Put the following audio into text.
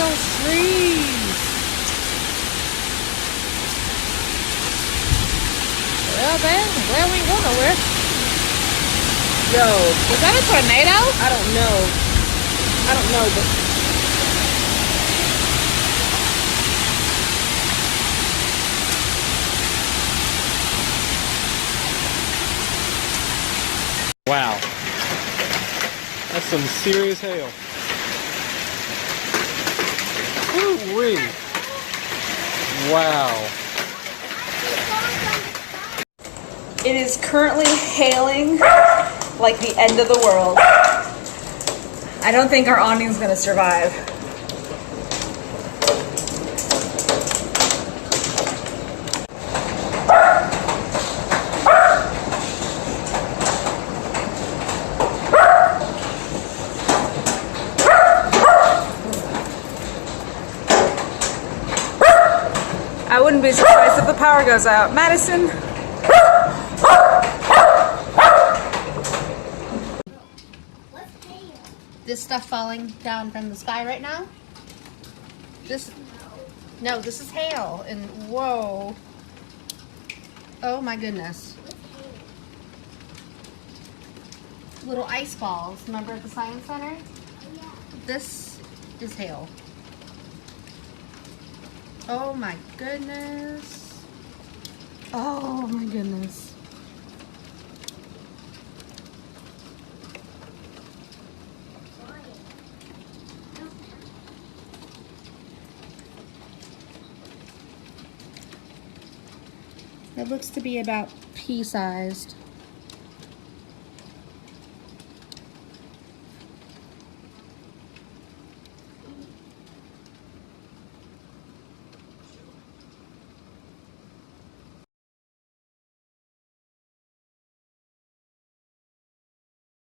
those trees. Well, then, glad we ain't going nowhere. Yo. Was that a tornado? I don't know. But... Wow. That's some serious hail. Woo-wee. Wow. It is currently hailing like the end of the world. I don't think our awning's gonna survive. I wouldn't be surprised if the power goes out. Madison? This stuff falling down from the sky right now? No, this is hail, and whoa. Oh my goodness. Little ice balls, remember at the Science Center? Yeah. This is hail. Oh my goodness. Oh my goodness. It looks to be about pea-sized.